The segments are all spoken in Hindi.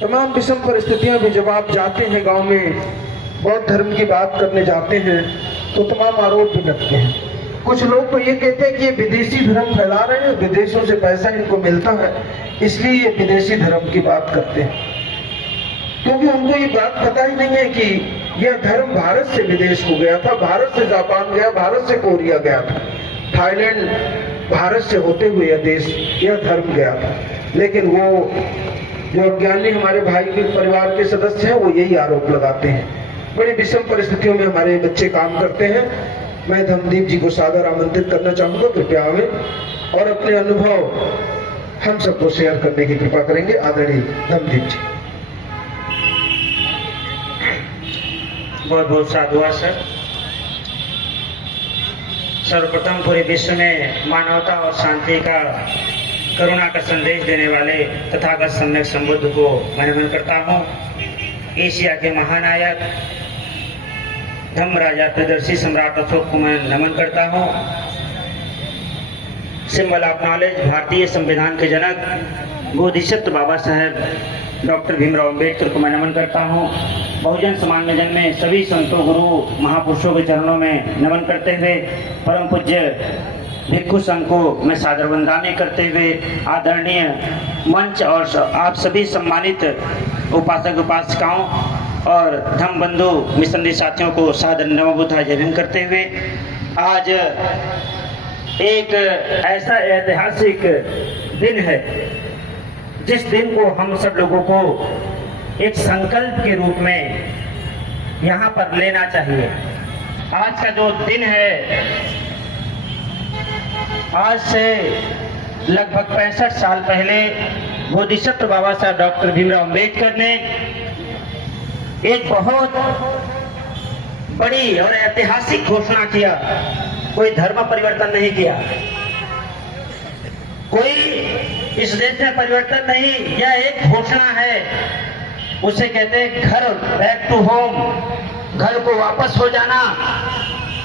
तमाम विषम परिस्थितियां भी जब आप जाते हैं गांव में, बौद्ध धर्म की बात करने जाते हैं तो तमाम आरोप भी लगते हैं। कुछ लोग तो ये कहते हैं कि ये विदेशी धर्म फैला रहे हैं, विदेशों से पैसा इनको मिलता है इसलिए ये विदेशी धर्म की बात करते हैं। क्योंकि उनको ये बात पता ही नहीं है कि यह धर्म भारत से विदेश को गया था, भारत से जापान गया, भारत से कोरिया गया था, थाईलैंड, भारत से होते हुए यह देश, यह धर्म गया था। लेकिन वो जो अज्ञानी हमारे भाई के परिवार के सदस्य हैं वो यही आरोप लगाते हैं। बड़ी विषम परिस्थितियों में हमारे बच्चे काम करते हैं। मैं धमदीप जी को सादर आमंत्रित करना चाहूंगा, कृपया आवे और अपने अनुभव हम सबको शेयर करने की कृपा करेंगे। आदरणीय धमदीप जी। बहुत बहुत साधुवाद सर। सर्वप्रथम पूरे विश्व में मानवता और शांति का, करुणा का संदेश देने वाले तथागत सम्यक संबुद्ध को मैं नमन करता हूँ। एशिया के महानायक धम्म राजा प्रियदर्शी सम्राट अशोक को मैं नमन करता हूँ। सिंबल ऑफ नॉलेज, भारतीय संविधान के जनक बोधिसत्व बाबा साहेब डॉक्टर भीमराव अम्बेडकर को मैं नमन करता हूँ। बहुजन समाज में जन्मे सभी संतों, गुरु, महापुरुषों के चरणों में नमन करते हुए परम पूज्य भिक्षु संघ को मैं सादर वंदना करते हुए आदरणीय मंच और आप सभी सम्मानित उपासक उपासिकाओं और धम्म बंधु मिशनरी साथियों को सादर नमो बुद्धाय जय भीम करते हुए आज एक ऐसा ऐतिहासिक दिन है जिस दिन को हम सब लोगों को एक संकल्प के रूप में यहाँ पर लेना चाहिए। आज का जो दिन है, आज से लगभग 65 साल पहले बोधिसत्व बाबा साहब डॉक्टर भीमराव अम्बेडकर ने एक बहुत बड़ी और ऐतिहासिक घोषणा किया। कोई धर्म परिवर्तन नहीं किया, कोई इस देश में परिवर्तन नहीं, यह एक घोषणा है। उसे कहते हैं घर, बैक टू होम, घर को वापस हो जाना।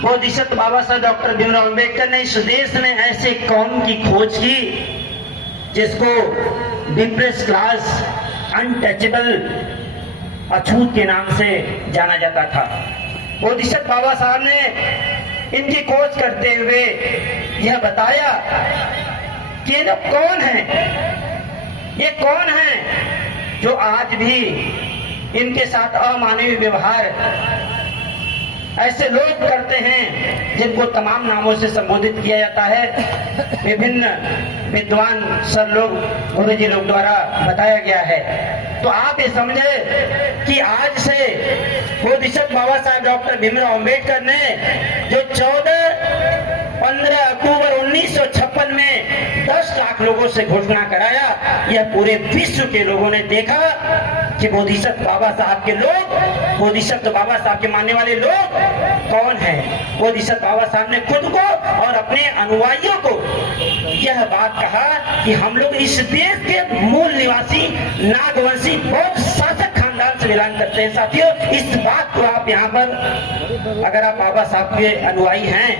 बोधिसत्व बाबा साहब डॉक्टर भीमराव अम्बेडकर ने इस देश में ऐसे कौम की खोज की जिसको डिप्रेस क्लास, अनटचेबल, अछूत के नाम से जाना जाता था। बोधिसत्व बाबा साहब ने इनकी खोज करते हुए यह बताया कि ये लोग कौन है, ये कौन है जो आज भी इनके साथ अमानवीय व्यवहार ऐसे लोग करते हैं जिनको तमाम नामों से संबोधित किया जाता है। विभिन्न विद्वान सर लोग, गुरु जी लोग द्वारा बताया गया है। तो आप ये समझे कि आज से बोधिसत्व बाबा साहब डॉक्टर भीमराव अम्बेडकर ने जो 15 अक्टूबर 1956 में 10 लाख लोगों से घोषणा कराया, यह पूरे विश्व के लोगों ने देखा कि बोधिसत्व बाबा साहब के लोग, बोधिसत्व बाबा साहब के मानने वाले लोग कौन है। बोधिसत्व बाबा साहब ने खुद को और अपने अनुयायियों को यह बात कहा कि हम लोग इस देश के मूल निवासी नागवंशी बौद्ध शासक खानदान से बिलोंग करते हैं। साथियों, इस बात को आप यहाँ पर, अगर आप बाबा साहब के अनुयायी हैं,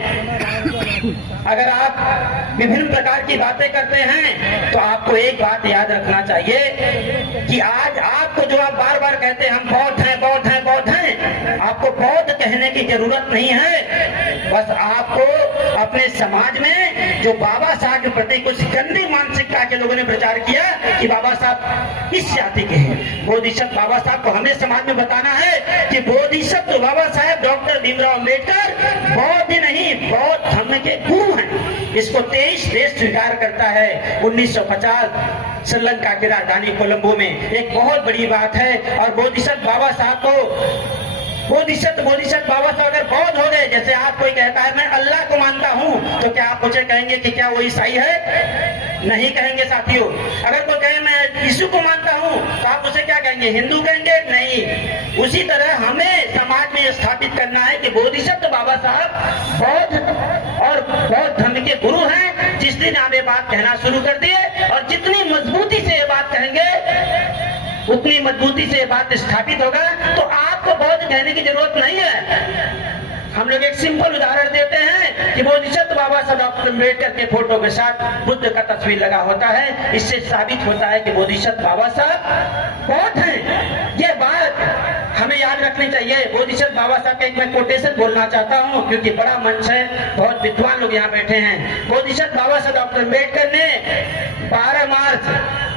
अगर आप विभिन्न प्रकार की बातें करते हैं, तो आपको एक बात याद रखना चाहिए कि आज आपको जो आप बार बार कहते हैं हम बौद्ध हैं, बौद्ध हैं, बौद्ध हैं, आपको बौद्ध कहने की जरूरत नहीं है। बस आपको अपने समाज में जो बाबा साहब के प्रति कुछ गंदी मानसिकता के लोगों ने प्रचार किया कि बाबा साहब इस जाति के हैं, बोधिसत्व बाबा साहब को हमें समाज में बताना है कि बोधिसत्व बाबा साहब डॉक्टर भीमराव अम्बेडकर बौद्ध नहीं, बौद्ध धर्म के गुरु हैं। इसको 23 देश स्वीकार करता है। 1950 श्रीलंका की राजधानी कोलंबो में एक बहुत बड़ी बात है। और बोधिसत्व बाबा साहब को बोधिसत्व बाबा साहब अगर बौद्ध हो गए, जैसे आप कोई कहता है मैं अल्लाह को मानता हूँ, तो क्या आप मुझे कहेंगे कि क्या वो ईसाई है? नहीं कहेंगे साथियों। अगर कोई कहे मैं यीशु को मानता हूँ, तो आप उसे क्या कहेंगे? हिंदू कहेंगे? नहीं। उसी तरह हमें समाज में स्थापित करना है कि बोधिसत्व बाबा साहब बौद्ध और बौद्ध धर्म के गुरु हैं। जिस दिन आप ये बात कहना शुरू कर दिए और जितनी मजबूती से ये बात कहेंगे, उतनी मजबूती से ये बात स्थापित होगा, तो आपको बौद्ध कहने की जरूरत नहीं है। हम लोग एक सिंपल उदाहरण देते हैं कि बोधिसत्व बाबा साहब डॉक्टर अम्बेडकर के फोटो के साथ बुद्ध का तस्वीर लगा होता है। इससे साबित होता है कि बोधिसत्व बाबा साहब बौद्ध हैं। रखनी चाहिए। बोधिसत्व बाबा साहब का एक मैं कोटेशन बोलना चाहता हूँ, क्योंकि बड़ा मंच है, बहुत विद्वान लोग यहाँ बैठे हैं। बोधिसत्व बाबा साहब डॉक्टर अम्बेडकर ने 12 मार्च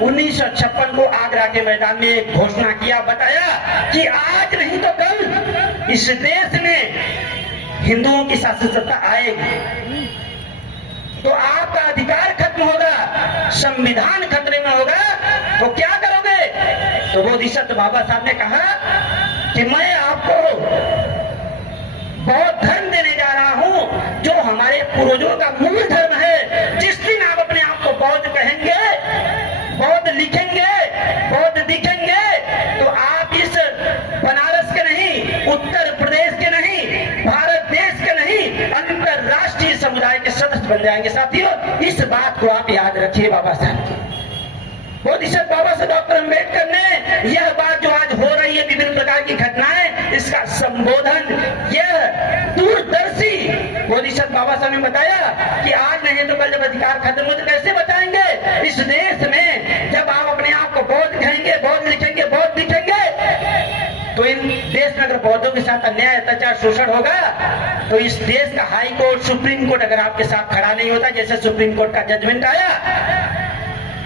1956 को आगरा के मैदान में एक घोषणा किया, बताया कि आज नहीं तो कल इस देश में हिंदुओं की शासन सत्ता आएगी, तो आपका अधिकार खत्म होगा, संविधान खतरे में होगा, तो क्या करोगे? तो बोधिसत्व बाबा साहब ने कहा कि मैं आपको बौद्ध धर्म देने जा रहा हूं, जो हमारे पूर्वजों का मूल धर्म है। जिस दिन आप अपने आप को बौद्ध कहेंगे, बौद्ध लिखेंगे, बौद्ध दिखेंगे, तो आप इस बनारस के नहीं, उत्तर प्रदेश के नहीं, भारत देश के नहीं, अंतरराष्ट्रीय समुदाय के सदस्य बन जाएंगे। साथियों, इस बात को आप याद रखिए। बाबा साहब बोधिसत्व बाबा साहब डॉक्टर अम्बेडकर ने यह बात जो आज हो रही है, विभिन्न प्रकार की घटनाएं, इसका संबोधन, यह दूरदर्शी बोधिसत्व बाबा साहब ने बताया कि आज नहीं तो कल जब अधिकार खत्म हो तो कैसे बचाएंगे इस देश में? जब आप अपने आप को बौद्ध कहेंगे, बौद्ध लिखेंगे, बौद्ध दिखेंगे, तो इन देश में अगर बौद्धों के साथ अन्याय, अत्याचार, शोषण होगा, तो इस देश का हाई कोर्ट, सुप्रीम कोर्ट अगर आपके साथ खड़ा नहीं होता, जैसे सुप्रीम कोर्ट का जजमेंट आया,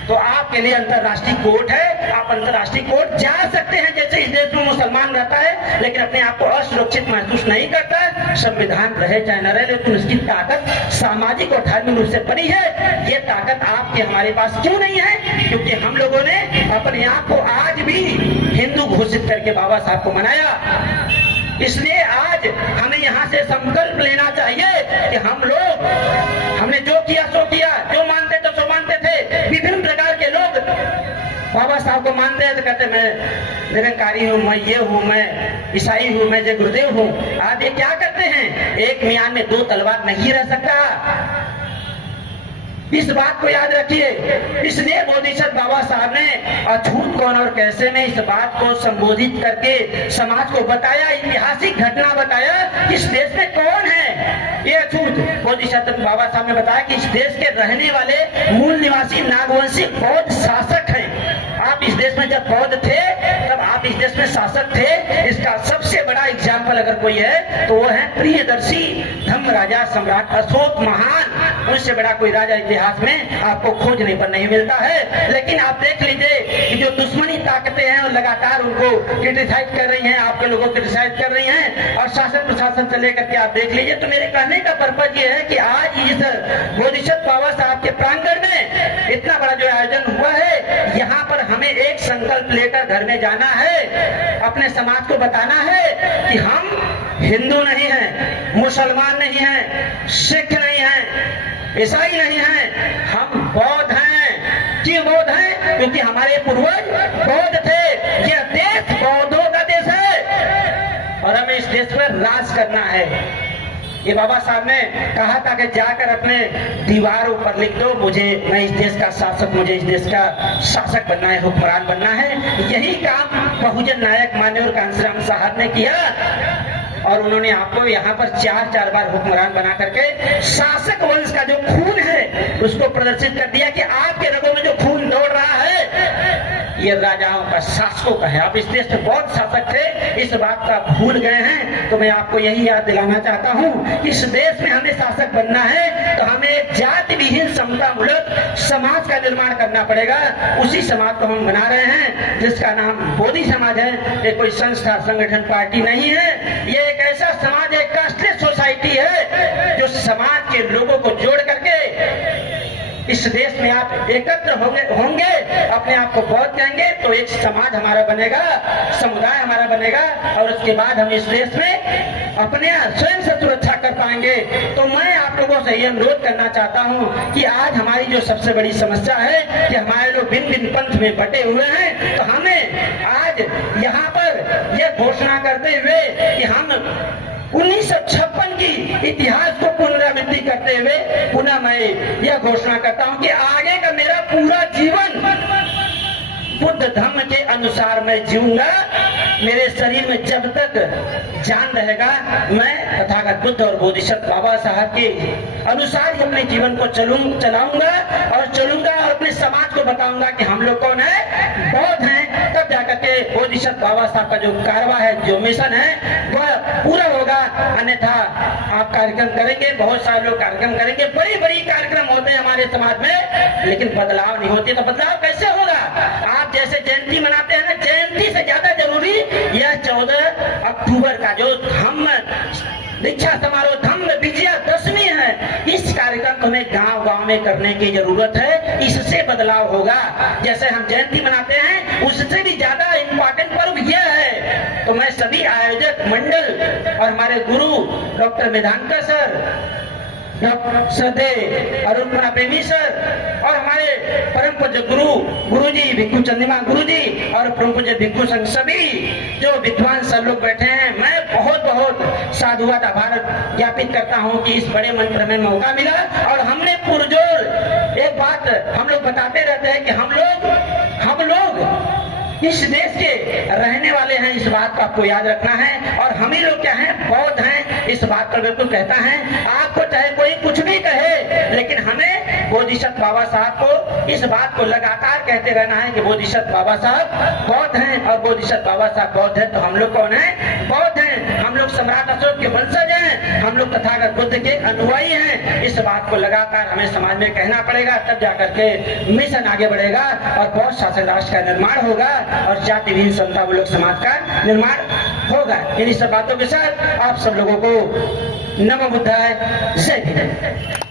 तो आपके लिए अंतरराष्ट्रीय कोर्ट है, आप अंतरराष्ट्रीय कोर्ट जा सकते हैं। जैसे इस देश में मुसलमान रहता है लेकिन अपने आप को असुरक्षित महसूस नहीं करता, संविधान रहे चाहे न रहे, लेकिन उसकी ताकत सामाजिक और धार्मिक रूप से बनी है। ये ताकत आपके हमारे पास क्यों नहीं है? क्योंकि हम लोगों ने अपने आप को आज भी हिंदू घोषित करके बाबा साहब को मनाया। इसलिए आज हमें यहाँ से संकल्प लेना चाहिए कि हम लोग, हमने जो किया सो किया, जो मानते तो सो मानते थे। विभिन्न प्रकार के लोग बाबा साहब को मानते हैं तो कहते मैं निरंकारी हूँ, मैं ये हूँ, मैं ईसाई हूँ, मैं जय गुरुदेव हूँ। आज ये क्या करते हैं? एक म्यान में 2 तलवार नहीं रह सकता। इस बात को याद रखिए। इसलिए बोधिसत्व बाबा साहब ने अछूत कौन और कैसे में इस बात को संबोधित करके समाज को बताया, ऐतिहासिक घटना बताया कि इस देश में कौन है ये अछूत। बोधिसत्व बाबा साहब ने बताया कि इस देश के रहने वाले मूल निवासी नागवंशी बौद्ध शासक हैं। आप इस देश में जब बौद्ध थे तब आप इस देश में शासक थे। इसका सबसे बड़ा एग्जाम्पल अगर कोई है तो वो है प्रियदर्शी धम्म राजा सम्राट अशोक महान। उससे बड़ा कोई राजा इतिहास में आपको खोजने पर नहीं मिलता है। लेकिन आप देख लीजिए कि जो दुश्मनी ताकतें हैं और लगातार उनको क्रिटिसाइज कर रही हैं, आपके लोगों को क्रिटिसाइज कर रही हैं, और शासन प्रशासन से लेकर के आप देख लीजिए। तो मेरे कहने का पर्पज ये है कि आज इस बोधिसत्व बाबा साहब के प्रांगण में इतना बड़ा जो आयोजन हुआ है, यहाँ पर हमें एक संकल्प लेकर घर में जाना है, अपने समाज को बताना है कि हम हिंदू नहीं हैं, मुसलमान नहीं हैं, सिख नहीं हैं, ईसाई नहीं हैं, हम बौद्ध हैं। क्यों बौद्ध हैं? क्योंकि हमारे पूर्वज बौद्ध थे। यह देश बौद्धों का देश है और हमें इस देश पर राज करना है। ये बाबा साहब ने कहा था कि जाकर अपने दीवारों पर लिख दो, मुझे, मैं इस देश का शासक, मुझे इस देश का शासक बनना है, हुक्मरान बनना है। यही काम बहुजन नायक माननीय कांशीराम साहब ने किया और उन्होंने आपको यहाँ पर 4 बार हुक्मरान बना करके शासक वंश का जो खून है उसको प्रदर्शित कर दिया कि आपके रगों में जो खून दौड़ रहा है ये राजाओं का, शासकों का है। आप इस देश में बहुत शासक थे, इस बात का भूल गए हैं। तो मैं आपको यही याद दिलाना चाहता हूँ कि इस देश में हमें शासक बनना है तो हमें एक जाति विहीन समतामूलक समाज का निर्माण करना पड़ेगा। उसी समाज को हम बना रहे हैं जिसका नाम बोधि समाज है। ये कोई संस्था, संगठन, पार्टी नहीं है। ये एक ऐसा समाज है, कास्टलेस सोसाइटी है जो समाज के लोगों को जोड़ करके इस देश में आप एकत्र होंगे, अपने आप को बौद्ध कहेंगे तो एक समाज हमारा बनेगा, समुदाय हमारा बनेगा और उसके बाद हम इस देश में अपने स्वयं से सुरक्षा कर पाएंगे। तो मैं आप लोगों से ये अनुरोध करना चाहता हूँ कि आज हमारी जो सबसे बड़ी समस्या है कि हमारे लोग भिन्न भिन्न पंथ में बटे हुए हैं, तो हमें आज यहाँ पर यह घोषणा करते हुए कि हम 1956 की इतिहास को पुनरावृत्ति करते हुए पुनः मैं यह घोषणा करता हूं कि आगे का मेरा पूरा जीवन बुद्ध धर्म के अनुसार मैं जीऊंगा। मेरे शरीर में जब तक जान रहेगा मैं तथागत बुद्ध और बोधिसत्व बाबा साहब के अनुसार ही अपने जीवन को चलाऊंगा और अपने समाज को बताऊंगा कि हम लोग कौन है, बौद्ध हैं। तब जाकर के करके बोधिसत्व बाबा साहब का जो कारवा है, जो मिशन है, वह पूरा होगा। अन्यथा आप कार्यक्रम करेंगे, बहुत सारे लोग कार्यक्रम करेंगे, बड़ी बड़ी कार्यक्रम होते हैं हमारे समाज में, लेकिन बदलाव नहीं होती। तो बदलाव कैसे होगा? आप जैसे जयंती मनाते हैं ना, जयंती से ज्यादा जरूरी यह 14 अक्टूबर का जो धम्म दीक्षा समारोह, धम्म विजयादशमी है, इस कार्यक्रम को हमें गांव गांव में करने की जरूरत है। इससे बदलाव होगा। जैसे हम जयंती मनाते हैं, उससे भी ज्यादा इम्पोर्टेंट पर्व यह है। तो मैं सभी आयोजक मंडल और हमारे गुरु डॉक्टर वेदांता सर, डॉक्टर श्रद्धेय अरुण कुमार प्रेमी सर और हमारे परम पूज्य गुरु जी भिक्खु चंद्रिमा गुरु जी और परम पूज्य भिक्खु संघ, सभी जो विद्वान सब लोग बैठे हैं, मैं बहुत बहुत साधुवाद आभार ज्ञापित करता हूं कि इस बड़े मंत्र में मौका मिला। और हमने पुरजोर एक बात हम लोग बताते रहते हैं कि हम लोग इस देश के रहने वाले हैं, इस बात को आपको याद रखना है। और हम ही लोग क्या हैं? बौद्ध हैं। इस बात को बिल्कुल कहता है। आपको चाहे कोई कुछ भी कहे, लेकिन हमें बोधिसत्व बाबा साहब को इस बात को लगातार कहते रहना है कि बोधिसत्व बाबा साहब बौद्ध हैं और बोधिसत्व बाबा साहब बौद्ध हैं। तो हम लोग कौन है? बौद्ध हैं। हम लोग सम्राट अशोक के वंशज हैं। हम लोग तथागत बुद्ध के अनुयायी हैं। इस बात को लगातार हमें समाज में कहना पड़ेगा, तब जाकर के मिशन आगे बढ़ेगा और बहुत शासन राष्ट्र का निर्माण होगा और जाति विहीन समतामूलक समाज का निर्माण होगा। इन्हीं सब बातों के साथ आप सब लोगों को नमो बुद्धाय, जय हिंद।